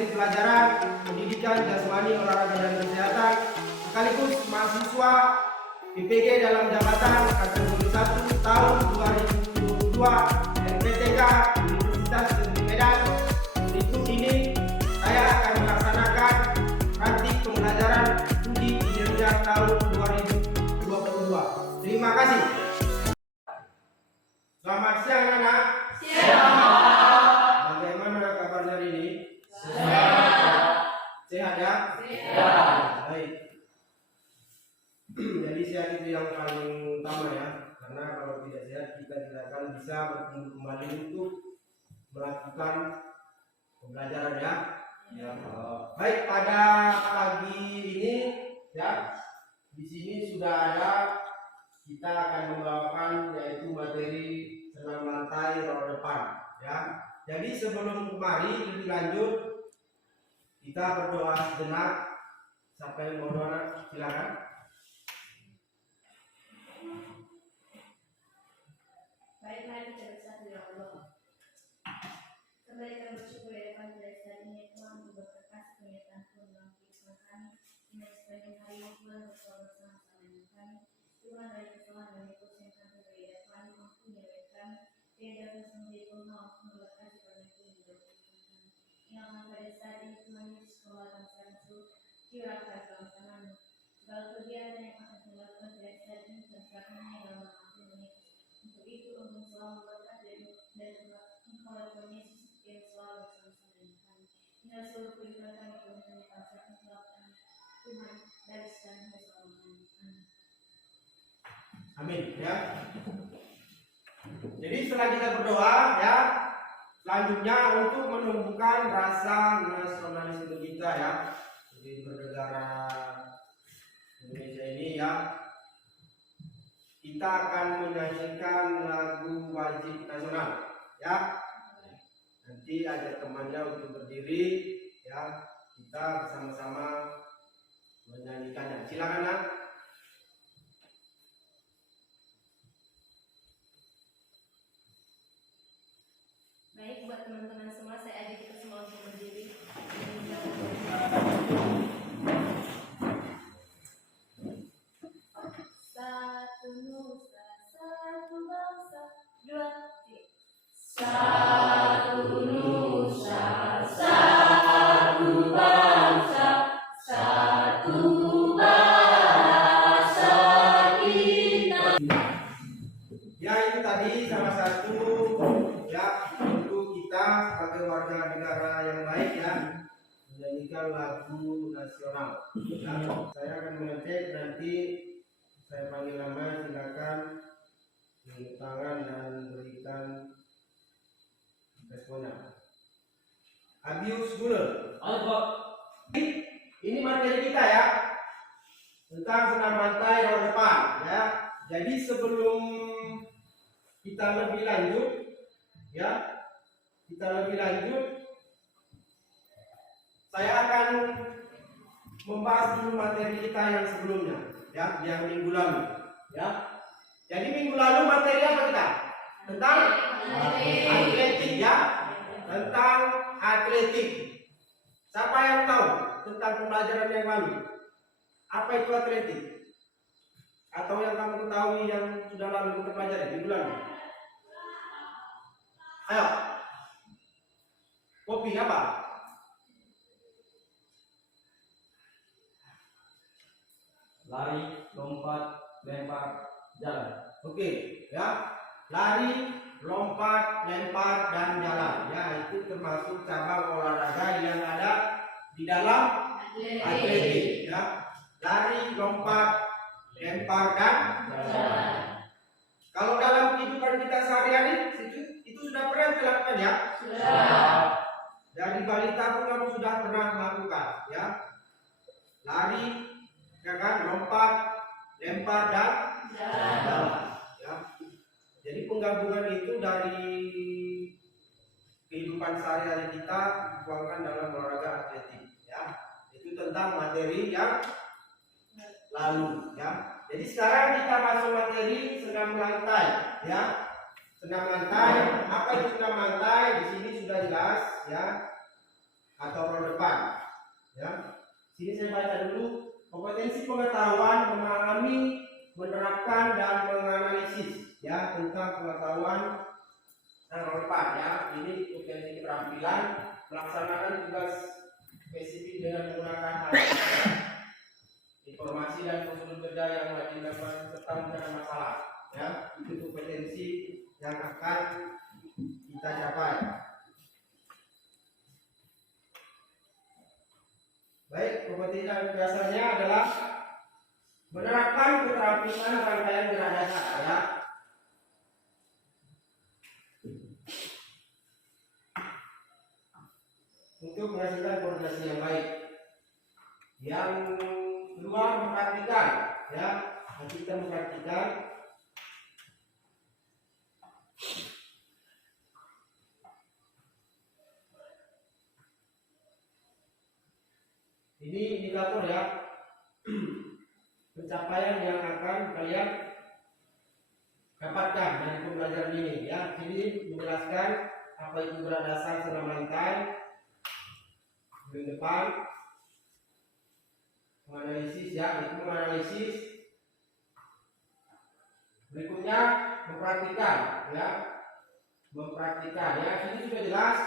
memberi pelajaran pendidikan jasmani, olahraga dan kesehatan sekaligus mahasiswa PPG dalam jabatan kategori 1 tahun 2022 LPTK Universitas Negeri Medan. Berikut ini saya akan melaksanakan praktik pembelajaran uji kinerja tahun 2022. Terima kasih. Selamat siang anak. Siang. Bagaimana kabarnya hari ini? Sehat. Sehat ya? Sehat. Baik. Jadi sehat itu yang paling utama ya, karena kalau tidak sehat kita tidak akan bisa bertumbuh kembali untuk melakukan pembelajaran ya. Ya. Baik, pada pagi ini ya, di sini sudah ada, kita akan membawakan yaitu materi senam lantai roda depan ya. Jadi sebelum kemari lebih lanjut kita berdoa sejenak. Siapa yang mau doa? Silakan. Baik, mari kita bersatu ya Allah. Kembali kami bersyukur ya Tuhan pada saat ini Tuhan untuk berkat penglihatan Tuhan dalam kehidupan kami. Ini sepanjang hari ini Tuhan bersama bersama dengan kami. Tuhan dari kesalahan dan kekuasaan kami beri ya Tuhan mampunya bagi kami. Tidak dapat sendiri Tuhan mampu berkat pada Tuhan dalam kehidupan kami. Yang pada saat ini Tuhan Yesus kembali satu curahkan dalam tangan-Mu. Segala kegiatan yang akan dilakukan pada saat ini terserahkannya dalam nama Tuhan Yesus. Untuk itu untuk selalu berkat dan Engkau Tuhan Yesus yang selalu bersama dengan kami. Inilah seluruh kehidupan kami Tuhan kami pasrahkan kepada Tuhan dari sekarang hingga selamanya. Amin ya. Jadi setelah kita berdoa ya, selanjutnya untuk menumbuhkan rasa nasionalisme kita ya, jadi bernegara Indonesia ini ya, kita akan menyanyikan lagu wajib nasional ya. Nanti ajak temannya untuk berdiri ya, kita bersama-sama menyanyikannya. Silakan nak. Baik, buat teman-teman semua saya ajak kita semua untuk berdiri. Satu nusa, satu bangsa, dua, tiga. Satu nusa, satu bangsa, satu bahasa kita. Ya, itu tadi salah satu ya untuk kita sebagai warga negara yang baik ya, menyanyikan lagu nasional. Ya, saya akan mengecek, nanti saya panggil nama, silakan tepuk tangan dan berikan responnya. Abius Gule. Ini materi kita ya, tentang senam lantai roda depan ya. Jadi sebelum kita lebih lanjut ya, saya akan membahas dulu materi kita yang sebelumnya ya, yang minggu lalu ya. Jadi minggu lalu materi apa kita? Tentang atletik ya, tentang atletik. Siapa yang tahu tentang pembelajaran yang lalu? Apa itu atletik? Atau yang kamu ketahui yang sudah lalu kita pelajari minggu lalu? Ayo. Kopi apa? Lari, lompat, lempar, jalan. Oke, ya. Lari, lompat, lempar, dan jalan. Ya, itu termasuk cabang olahraga yang ada di dalam atletik. Ya. Lari, lompat, lempar, dan Jalan. kalau dalam kehidupan kita sehari-hari itu sudah pernah dilakukan ya. Sudah. Dari balita pun kamu sudah pernah melakukan ya. Lari, ya kan, lompat, lempar, dan Jalan. ya. Jadi penggabungan itu dari kehidupan sehari-hari kita dituangkan dalam olahraga atletik ya. Itu tentang materi yang lalu ya. Jadi sekarang kita masuk materi senam lantai ya. Senam lantai, apa itu senam lantai? Di sini sudah jelas ya. atau roda depan. Ya, sini saya baca dulu. Kompetensi pengetahuan memahami, menerapkan dan menganalisis ya tentang pengetahuan roda depan ya. Ini kompetensi keterampilan melaksanakan tugas spesifik dengan menggunakan alat informasi dan prosedur kerja yang wajib dilakukan serta mencari masalah ya. Itu kompetensi yang akan kita capai. Baik, kompetensi yang biasanya adalah menerapkan keterampilan rangkaian gerak dasar ya. Untuk menghasilkan koordinasi yang baik. Yang kedua, mempraktikkan ya. Kita mempraktikkan ini indikator ya pencapaian yang akan kalian dapatkan dari pembelajaran ini ya. Ini menjelaskan apa itu gerak dasar senam lantai, di depan, menganalisis ya, itu menganalisis. Berikutnya mempraktikkan ya, mempraktikkan ya. Ini sudah jelas.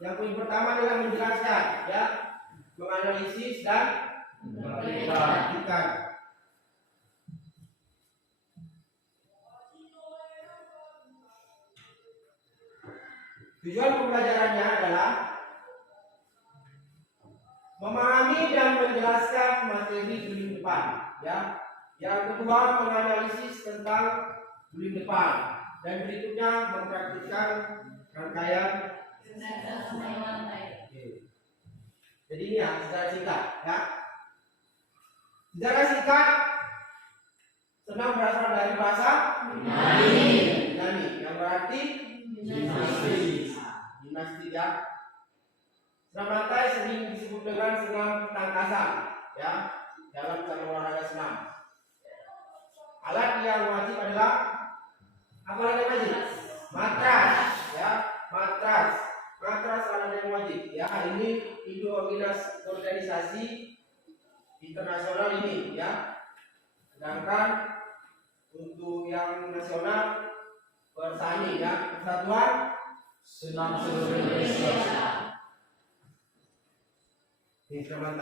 Yang poin pertama adalah menjelaskan ya, menganalisis dan mempraktikkan. Tujuan pembelajarannya adalah memahami dan menjelaskan materi bulim depan ya. Yang kedua, menganalisis tentang bulim depan, dan berikutnya mempraktikkan rangkaian. Jadi ini ya secara singkat ya. Secara singkat, senam berasal dari bahasa Yunani yang berarti dinasti ya. Senam lantai sering disebut dengan senam ketangkasan ya dalam cabang olahraga senam. Alat yang wajib adalah apa yang wajib? Matras ya, matras. Matras alat yang wajib ya. Ini organisasi internasional ini ya. Sedangkan untuk yang nasional Persani ya, Persatuan Senam Seluruh Indonesia. Ini senam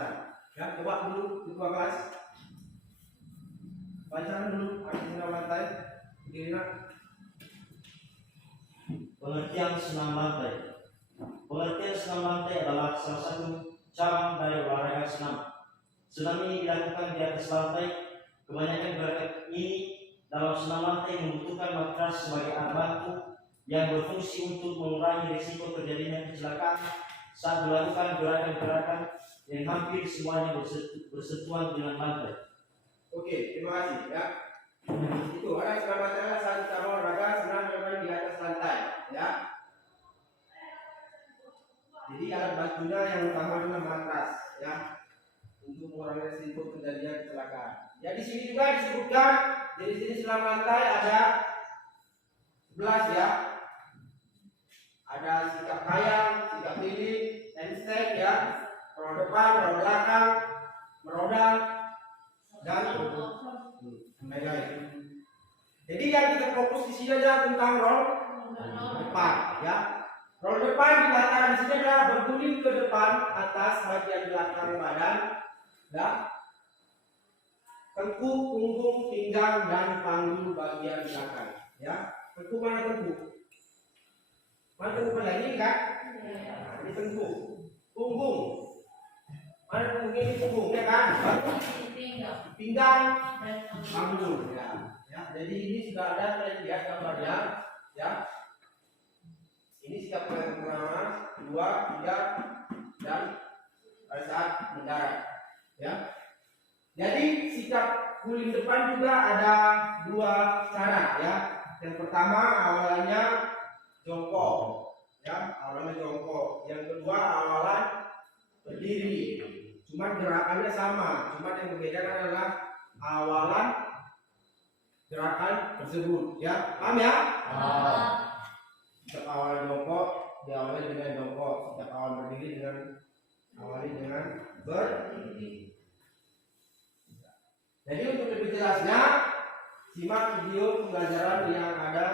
ya, coba dulu ketua kelas bacakan dulu arti senam lantai. Begini. Pengertian senam lantai. Pengertian senam lantai adalah salah satu cabang dari olahraga senam. Senam ini dilakukan di atas lantai. Kebanyakan gerakan ini dalam senam lantai membutuhkan matras sebagai alat bantu yang berfungsi untuk mengurangi risiko terjadinya kecelakaan saat melakukan gerakan-gerakan yang hampir semuanya bersentuhan dengan lantai. Oke, terima kasih ya. Itu ada senam lantai adalah satu cabang olahraga senam yang di atas lantai ya. Jadi alat bantunya yang utama adalah matras ya, untuk mengurangi risiko terjadinya kecelakaan. Ya di sini juga disebutkan jadi sini senam lantai ada 11 ya. Ada sikap kayang, sikap keliling, handstand ya, roda depan, roda belakang, meroda dan megai. Jadi yang kita fokus di sini adalah tentang roda depan ya. Roda depan dikatakan di sini adalah berguling ke depan atas bagian belakang badan ya. Tengkuk, punggung, pinggang dan panggul bagian belakang ya. Tengkuk mana tengkuk? Mana tengkuk ini kan? Ini tengkuk. Punggung. Mana punggung ini punggung ya kan? Pinggang, panggul ya. Ya. Jadi ini sudah ada kalian lihat gambarnya ya. Ini sikap pertama, kedua, tiga, dan pada saat mendarat ya. Jadi sikap guling depan juga ada dua cara ya. Yang pertama awalannya jongkok ya, awalannya jongkok. Yang kedua awalan berdiri. Cuma gerakannya sama, cuma yang membedakan adalah awalan gerakan tersebut ya. Paham ya? Sikap awal jongkok diawali dengan jongkok, sikap awal berdiri dengan Awali dengan Jadi untuk lebih jelasnya, simak video pembelajaran yang ada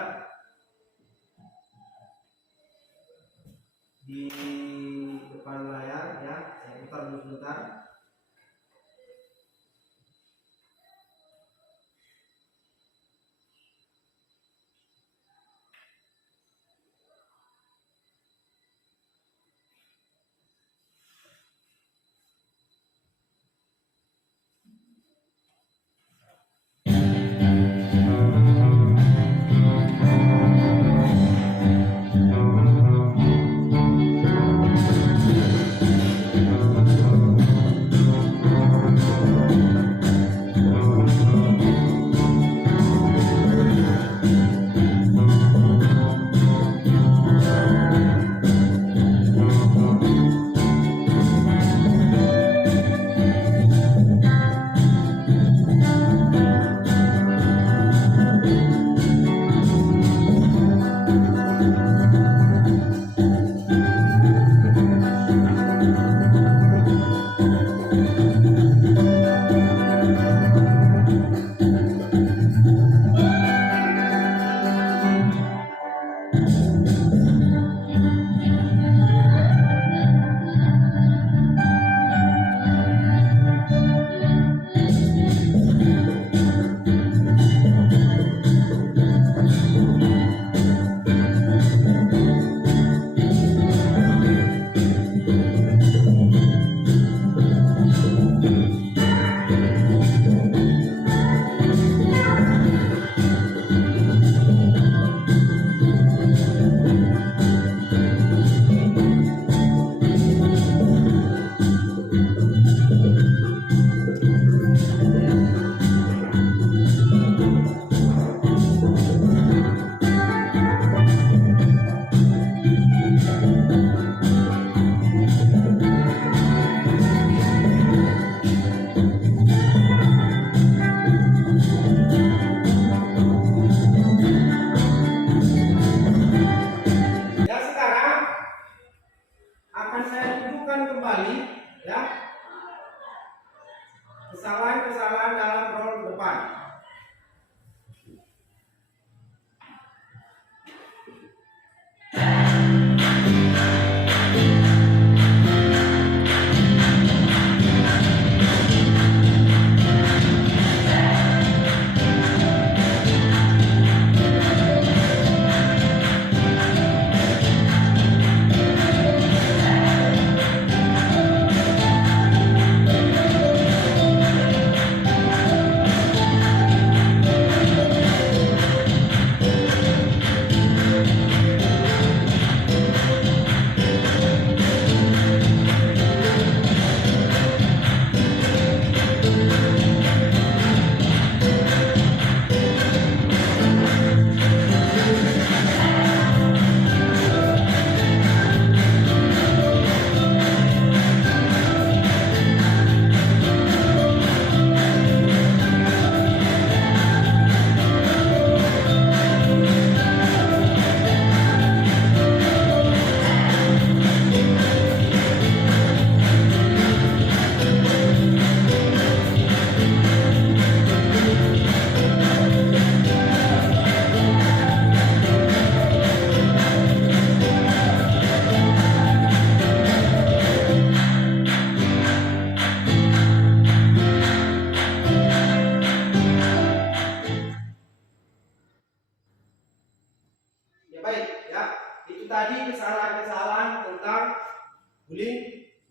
di depan layar ya. Saya putar dulu sebentar. Ya sekarang akan saya tunjukkan kembali ya kesalahan-kesalahan dalam rol depan. Ya baik ya, itu tadi kesalahan-kesalahan tentang guling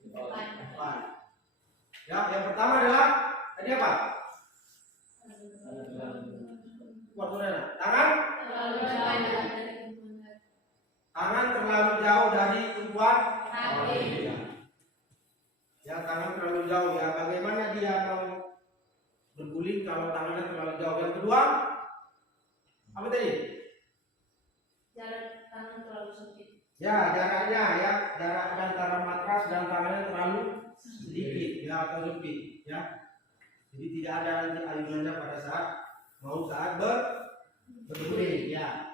depan. Ya, yang pertama adalah tadi apa? Buat saudara. Tangan terlalu jauh dari tumpuan kaki. Ya, tangan terlalu jauh ya. Bagaimana dia mau berguling kalau tangannya terlalu jauh? Yang kedua, apa tadi? Jarak tangan terlalu sempit. Ya, jaraknya ya, jarak antara matras dan tangannya terlalu sedikit ya atau sempit ya. Jadi tidak ada nanti ayunannya pada saat berguling ya.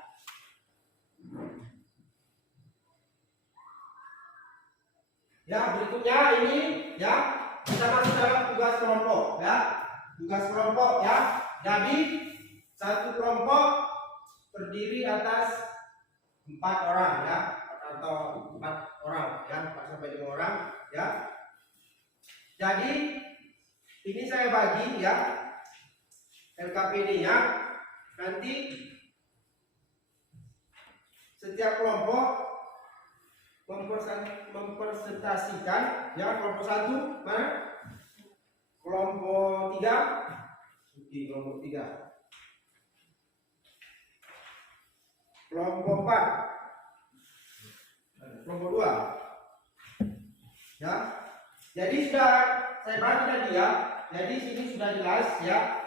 Ya, berikutnya ini ya kita masuk dalam tugas kelompok ya. Tugas kelompok ya. Jadi satu kelompok terdiri atas 4 orang ya atau 4 orang ya 4 sampai 5 orang ya. Jadi ini saya bagi ya LKPD-nya nanti setiap kelompok mempresentasikan ya kelompok 1 mana? Kelompok 3. Oke, kelompok 3. Kelompok 4. Kelompok 2. Ya. Jadi sudah saya bagi tadi ya. Jadi sini sudah jelas ya.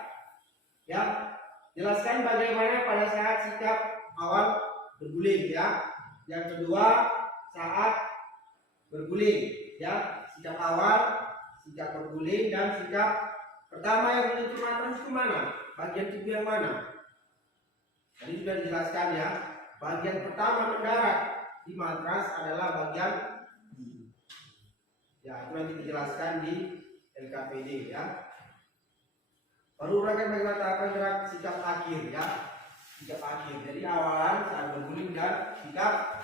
Ya. Jelaskan bagaimana pada saat sikap awal berguling ya. Yang kedua saat berguling ya, sikap awal, sikap berguling dan sikap pertama yang menentukan matras itu mana? Bagian tubuh yang mana? Tadi sudah dijelaskan ya. Bagian pertama mendarat di matras adalah bagian ya, itu nanti dijelaskan di LKPD ya. Baru uraikan bagaimana tahapan gerak sikap akhir ya. Sikap akhir. Jadi awalan saat berguling dan sikap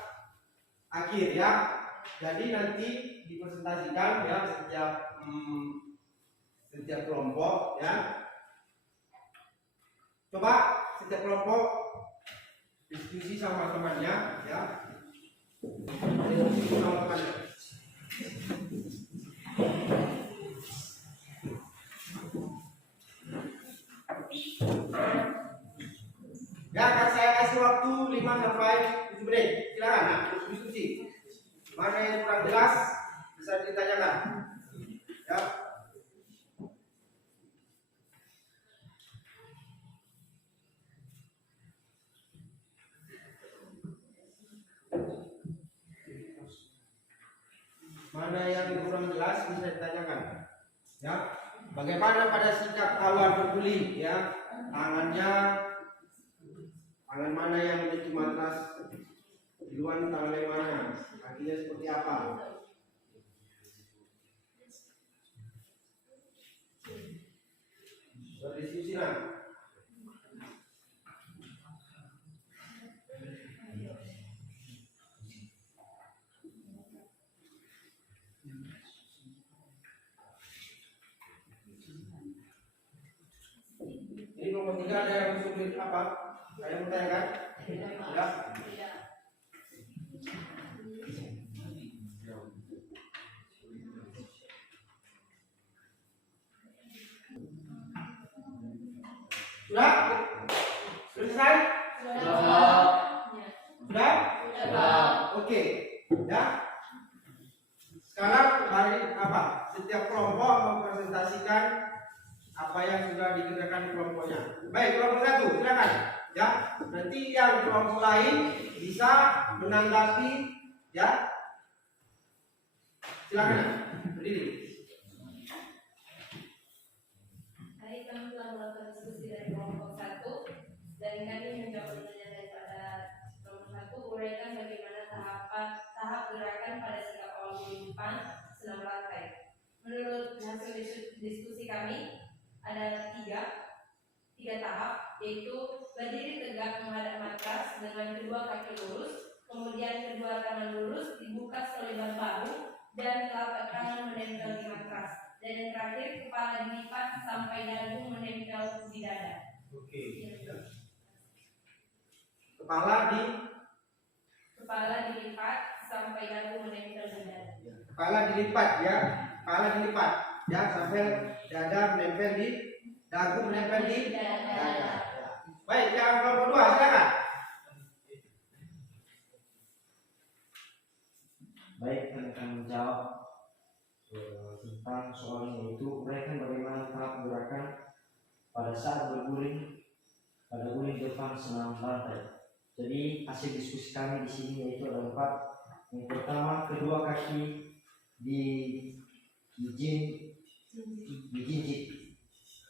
akhir ya. Jadi nanti dipresentasikan ya setiap kelompok ya. Coba setiap kelompok diskusi sama temannya ya. Diskusi sama temannya. Ya, akan saya kasih waktu 5 sampai 7 menit. Silakan, nah, terus diskusi. Mana yang kurang jelas bisa ditanyakan. Ya. Mana yang kurang jelas bisa ditanyakan. Ya. Bagaimana pada sikap awal berguling ya? Tangan mana yang menjadi matras, duluan tangan yang mana, kakinya seperti apa? Berdiskusi lah. Ini nomor 3 ada yang sulit apa? Saya mau tanyakan? Ya. Sudah? Selesai? Sudah? Oke. Ya. Sekarang mari apa? Setiap kelompok mempresentasikan apa yang sudah dikerjakan kelompoknya. Baik, kelompok 1, silakan. Ya, nanti yang kelompok lain bisa menanggapi ya. Silakan. Berdiri. Hari kami telah melakukan diskusi dari kelompok 1 dan kami menjawab pertanyaan daripada kelompok 1. Uraikan bagaimana tahap gerakan pada sikap awal penyimpan senam lantai. Menurut hasil diskusi kami ada tiga tahap, yaitu berdiri tegak menghadap matras dengan kedua kaki lurus, kemudian kedua tangan lurus dibuka selebar bahu dan telapak tangan menempel di matras, dan yang terakhir kepala dilipat sampai dagu menempel di dada. Oke. Kepala dilipat sampai dagu menempel di dada. Kepala dilipat ya. Kepala dilipat ya sampai dada menempel di dagu menempel di dada. Baik, yang kelompok 2 silakan. Baik, kami akan menjawab tentang soal ini, yaitu uraikan bagaimana tahap gerakan pada saat berguling pada guling depan senam lantai. Jadi hasil diskusi kami di sini yaitu ada 4. Yang pertama, kedua kaki dijinjit.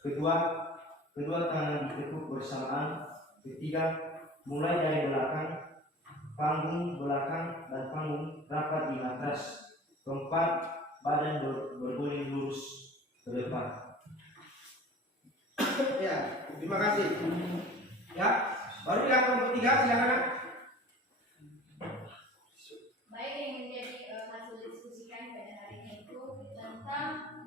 Kedua tangan ditekuk bersamaan. Ketiga, mulai dari belakang, panggung belakang dan panggung rapat di matras. Keempat, badan berguling lurus ke depan. Ya, terima kasih. Ya, baru yang kelompok 3 silakan. Baik, yang menjadi hasil diskusikan pada hari ini itu tentang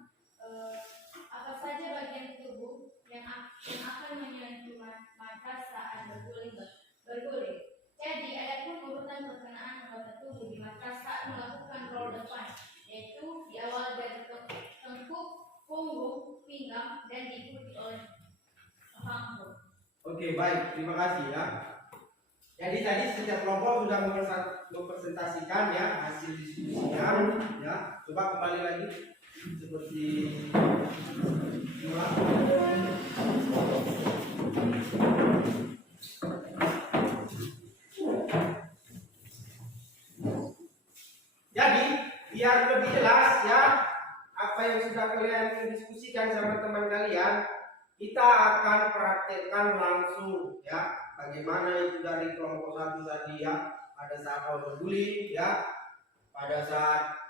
apa saja bagian tubuh yang akan menyentuh mata saat berguling. Jadi, adapun urutan perkenaan anggota tubuh di mata saat melakukan roll depan, yaitu di awal dari tengkuk, punggung, pinggang, dan diikuti oleh panggung. Oke, baik, terima kasih ya. Jadi tadi setiap kelompok sudah mempresentasikan ya hasil diskusinya ya. Coba kembali lagi seperti semula. Jadi biar lebih jelas ya apa yang sudah kalian diskusikan sama teman kalian, kita akan praktekkan langsung ya. Bagaimana itu dari kelompok 1 tadi ya, pada saat awal berguling ya, pada saat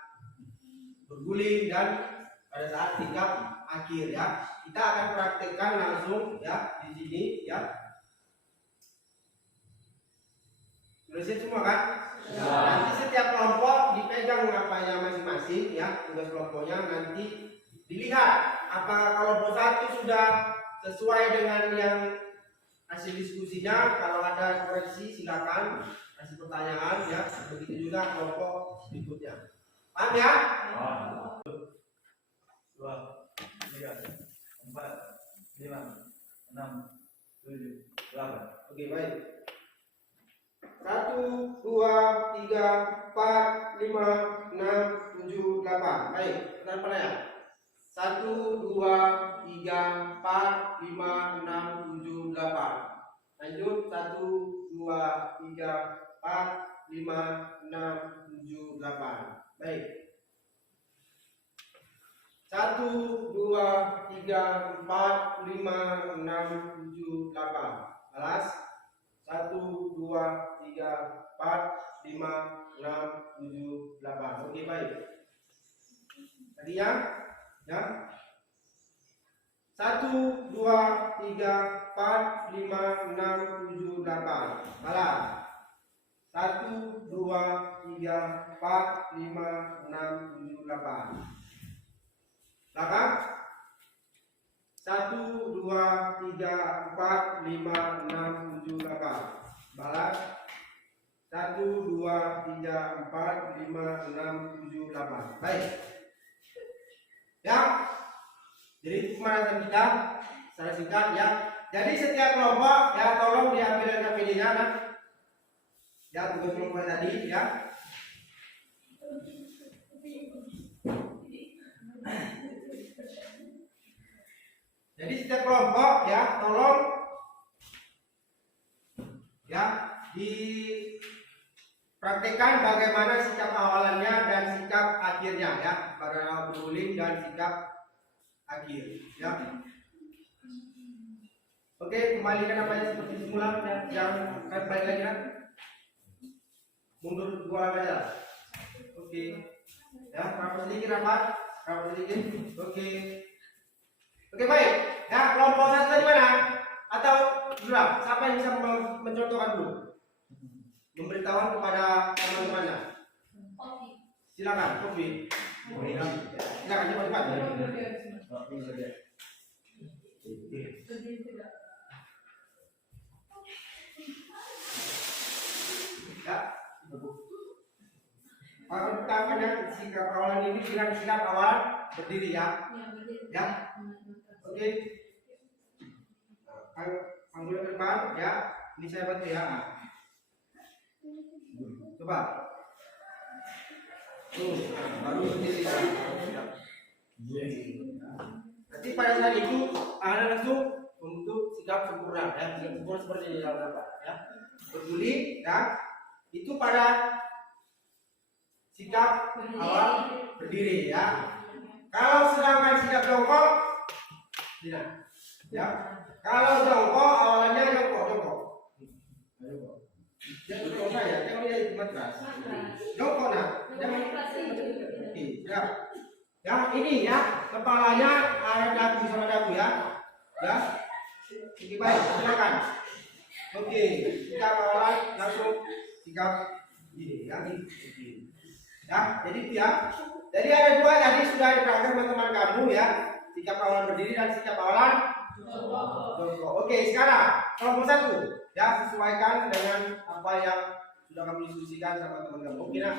berguling dan pada saat sikap akhir ya. Kita akan praktekkan langsung ya di sini ya. Sudah siap semua kan? Ya. Nanti setiap kelompok dipegang apanya masing-masing ya, tugas kelompoknya nanti dilihat apakah kelompok 1 sudah sesuai dengan yang hasil diskusinya. Kalau ada koreksi silakan kasih pertanyaan ya. Begitu juga kelompok berikutnya. Paham ya? 2, 3, 4, 5, 6, 7, 8. Oke, baik. 1, 2, 3, 4, 5, 6, 7, 8. Baik, kenapa ya? 1, 2, 3, 4, 5, 6, 7, 8. Lanjut 1, 2, 3, 4, 5, 6, 7, 8. Baik. 1, 2, 3, 4, 5, 6, 7, 8. Balas. 1, 2, 3, 4, 5, 6, 7, 8. Oke, baik. Tadi ya? 1, 2, 3, 4, 5, 6, 7, 8. Balas. 1, 2, 3, 4, 5, 6, 7, 8. Belakang. 1, 2, 3, 4, 5, 6, 7, 8. Balas. 1, 2, 3, 4, 5, 6, 7, 8. Baik. Ya. Jadi pemanasan kita secara singkat ya. Jadi setiap kelompok ya tolong diambil dari KPD-nya nah. Ya, tugas kelompok tadi ya. Jadi setiap kelompok ya tolong ya dipraktekkan bagaimana sikap awalannya dan sikap akhirnya ya, pada awal berguling dan sikap akhir ya. Oke, kembalikan apanya seperti semula ya, jangan balik lagi kan. Mundur 2 langkah aja. Oke. Ya, rapat sedikit. Oke. Oke, baik. Ya, kelompok 1 tadi mana? Atau belum? Siapa yang bisa mencontohkan dulu? Memberitahuan kepada teman-temannya. Silakan, Kopi. Silakan cepat-cepat. Ya. Pertamanya sikap awalan ini bilang sikap awal berdiri ya. Ya. Oke. Panggul ke depan ya. Ini saya bantu ya. Coba. Baru berdiri ya. Nanti pada saat itu Anda langsung untuk sikap sempurna ya. Sikap sempurna seperti ini ya. Berdiri ya. Itu pada sikap awal berdiri ya. Kalau sedangkan sikap jongkok tidak ya. Kalau jongkok awalannya jongkok. Jongkok saya, jangan lihat di matras. Jongkok nah, jangan Oke, ya. Ya, ini ya, kepalanya arah dagu sama dagu ya. Ya. Oke, baik, silakan. Oke, kita kawalan langsung sikap ini ya. Oke. Ya, jadi itu ya. Jadi ada dua tadi sudah dipraktek teman-teman kamu ya. Sikap kawalan berdiri dan sikap kawalan jongkok. Oke, sekarang kelompok 1 ya, sesuaikan dengan apa yang sudah kami diskusikan sama teman-teman. Oke, nah.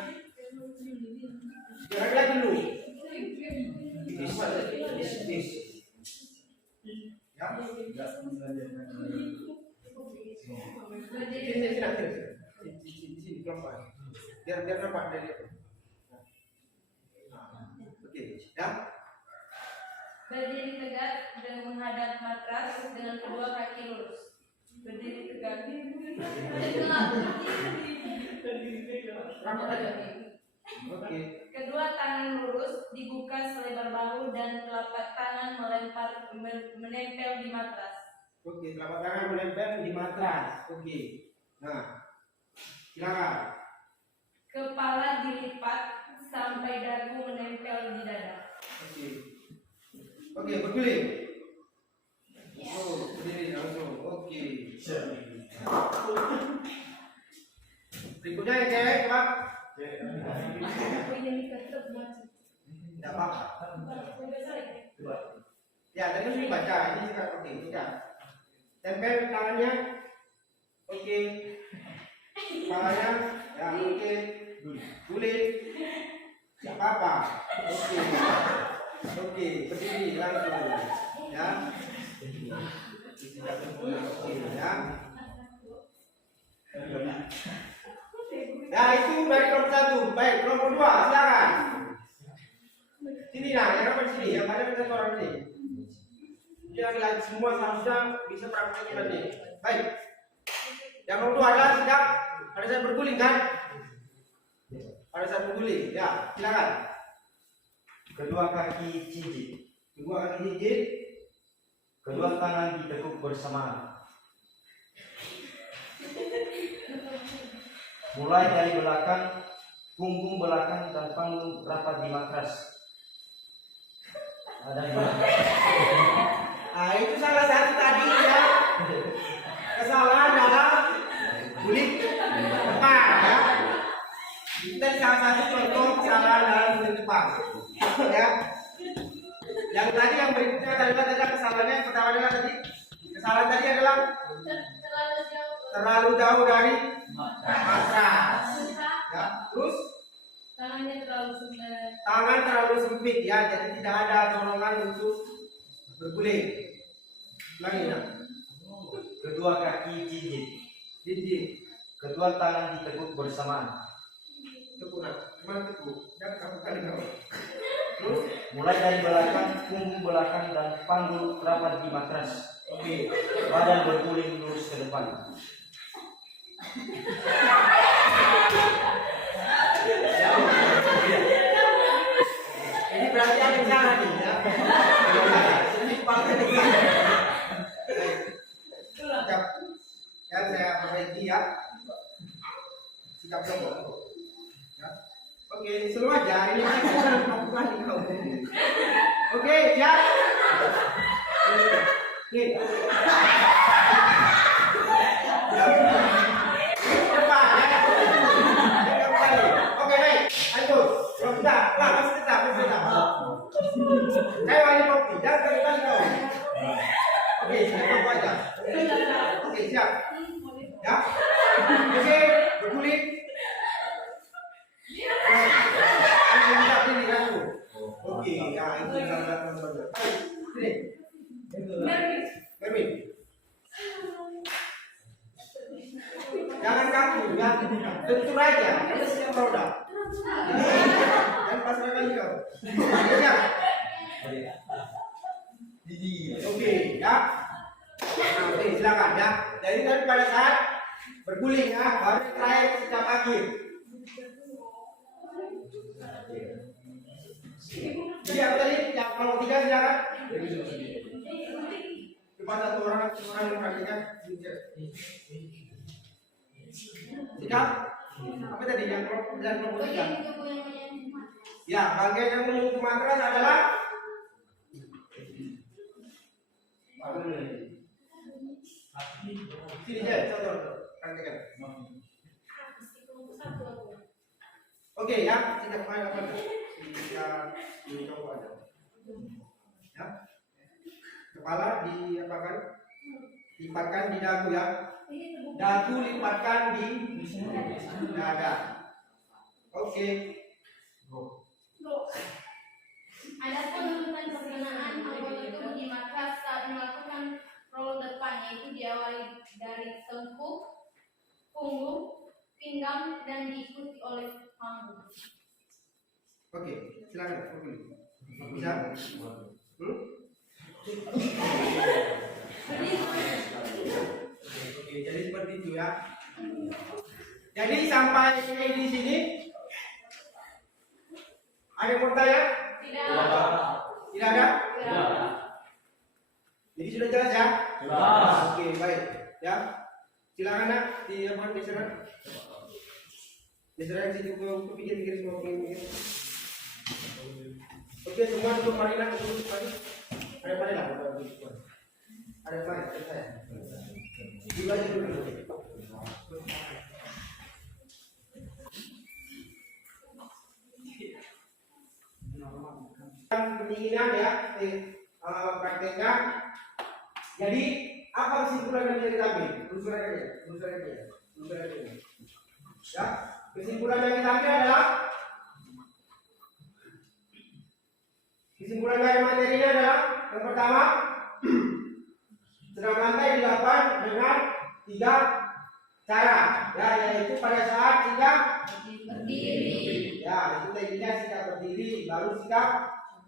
Jangan lagi dulu. This. Ya. Sini, kelompok. Biar dapat dari. Oke, ya. Berdiri tegak dan menghadap matras dengan kedua kaki lurus. Berdiri tegak. Rapat aja. Oke. Kedua tangan lurus, dibuka selebar bahu dan telapak tangan menempel di matras. Oke, telapak tangan menempel di matras. Oke. Nah, silakan. Kepala dilipat sampai dagu menempel di dada. Oke. Oke, berguling. Oh, berdiri langsung. Oke. Berikutnya yang cewek, Pak. Tidak apa-apa. Ya, tadi sudah baca. Ini sekarang oke, sudah. Tempel tangannya. Oke. Kepalanya. Ya, oke. Kulit. Tidak apa-apa. Oke. Oke, berdiri langsung. Ya. Oke, ya. Ya, itu dari kelompok 1. Baik, kelompok 2, silakan. Sini nah, yang apa sini? Yang ada satu orang ini. Yang lagi semua seharusnya bisa praktek nanti. Baik. Yang kedua adalah sikap pada saat berguling kan? Pada saat berguling, ya, silakan. Kedua kaki cincin, Kedua kaki cincin, kedua tangan ditekuk bersamaan. Mulai dari belakang, punggung belakang dan panggung rapat di matras. Ada dua. Ah, itu salah satu tadi ya. Kesalahan dalam kulit depan ya. Kita salah satu contoh kesalahan dalam kulit depan. Ya. Yang tadi yang berikutnya adalah kesalahannya yang pertama adalah tadi. Kesalahan tadi adalah terlalu jauh dari matras. Ya. Terus tangan terlalu sempit ya, jadi tidak ada dorongan untuk berguling. Ulangi ya. Kedua kaki cincin, kedua tangan ditekuk bersamaan. Tekuk nak, kemana tekuk? Jangan kamu kali kau. Terus, Mulai dari belakang, punggung belakang dan panggul rapat di matras. oke. Badan berguling lurus ke depan. Ini berarti ada yang salah nih ya. Ini pakai ini. Sikap yang saya perbaiki ya. Sikap jongkok. Ya. Oke, selalu aja. Ini kan bukan melakukan di kau. Oke, siap. Nih. Depan ya. Oke, baik. Lanjut. Sudah, masih tetap. Saya wali kopi, jangan terlalu kau. Oke, saya kopi aja. Oke, siap. Ya. Oke, berguling. Oke, ya itu gambar-gambar. Sini. Mermin. Jangan kaku, ya. Tentu aja. Ada siap roda. Jangan pasrahkan kau. Siap. Oke, ya. Nah, oke, silakan ya. Jadi tadi pada saat berguling ya, baru terakhir sikap akhir. Jadi apa tadi? Yang kalau 3 silakan. Coba satu orang yang perhatikan. Sikap Apa tadi yang kelompok tiga? Bagian tubuh yang menyatu. Ya, bagian yang menuju matras adalah sini aja, contoh, praktekkan. Oke ya, tidak main apa kita coba aja. Ya, kepala diapakan? Lipatkan di dagu ya. Dagu lipatkan di dada. Oke. Adapun urutan perkenaan anggota tubuh di matras saat melakukan roll depan, yaitu diawali dari tengkuk, punggung, pinggang, dan diikuti oleh panggung. Oke, silakan. Oke. Bisa? Oke, jadi seperti itu ya. Jadi sampai di sini ada yang mau bertanya? Tidak. Tidak ada? Tidak. Jadi sudah jelas ya? Jelas. Oke, baik. Ya. Silakan nak di apa di sana? Di sana situ ke pikir-pikir semua pikir. Oke, semua duduk mari nak duduk mari. Ada mari lah. Ada mari saya. Dulu aja dulu. Pendinginan ya, prakteknya. Jadi apa kesimpulan yang bisa kita ambil? Telusur aja. Ya, kesimpulan yang kita ambil adalah kesimpulan dari materinya adalah yang pertama, senam lantai dilakukan dengan 3 cara, ya, yaitu pada saat sikap Berdiri. ya, itu tadinya sikap berdiri, baru sikap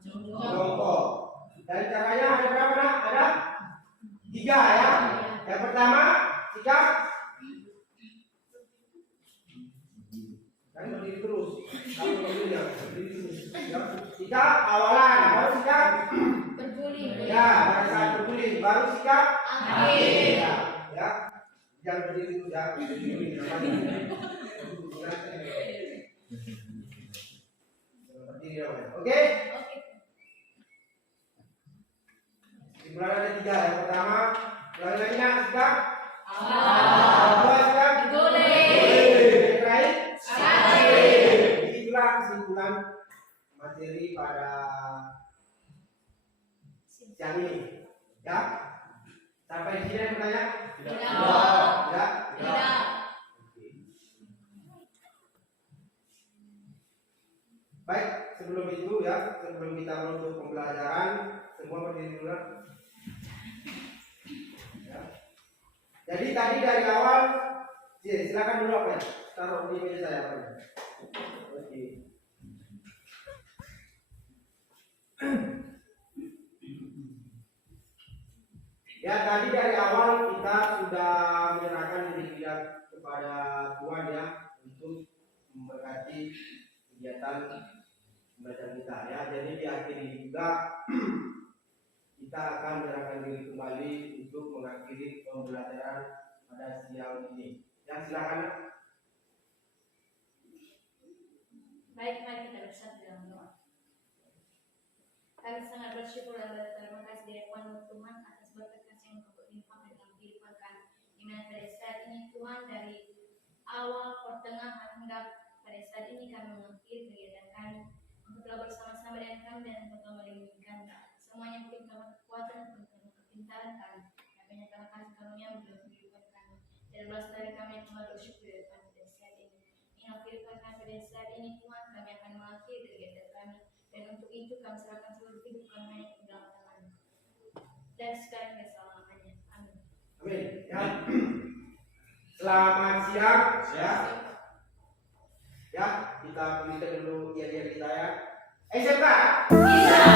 jongkok. Dan caranya ada berapa nak? Ada 3 ya. Yang pertama sikap kan berdiri terus. Kalau berdiri ya, berdiri terus. Ya. Sikap awalan, baru sikap Berguling. ya, pada saat berguling, baru sikap Akhir. ya. Jangan berdiri terus ya. Berdiri namanya. Oke? Kesimpulan ada 3. Yang pertama, ulangi lagi nak, sikap kedua sikap Berguling. terakhir. Akhir. Itulah kesimpulan materi pada siang ini. Ya. Sampai di sini ada pertanyaan? Tidak. Tidak. Tidak. Baik, sebelum itu ya, sebelum kita menutup pembelajaran, semua berdiri dulu. Ya. Jadi tadi dari awal, silakan dulu apa ya? Taruh di meja saya apa ya? Oke. Ya, tadi dari awal kita sudah menyerahkan diri kita kepada Tuhan ya untuk memberkati kegiatan belajar kita ya. Jadi di akhir ini juga kita akan menyerahkan diri kembali untuk mengakhiri pembelajaran pada siang ini. Ya, silakan. Baik, mari kita bersatu dalam doa. Kami sangat bersyukur dan berterima kasih di hadapan Tuhan atas berkat kasih yang Kau limpahkan dalam kehidupan kami. Di mana pada saat ini Tuhan, dari awal, pertengahan hingga pada saat ini kami mengakhiri kegiatan kami. Engkau telah bersama-sama dengan kami dan Engkau telah melindungi kami. Semuanya beri kami kekuatan untuk kepintaran kami. Kami nyatakan kasih karunia dalam kehidupan kami. Dan belas dari kami yang telah bersyukur di depan pada saat ini. Mengakhirkan kami pada saat ini Tuhan, kami akan mengakhiri kegiatan kami. Dan untuk itu kami serahkan seluruh hidup kami hanya ke dalam tangan. Dan sekarang dan selama-lamanya. Amin. Amin. Ya. Selamat siang ya. Ya, kita berikan dulu ya kita ya. SMK. Kita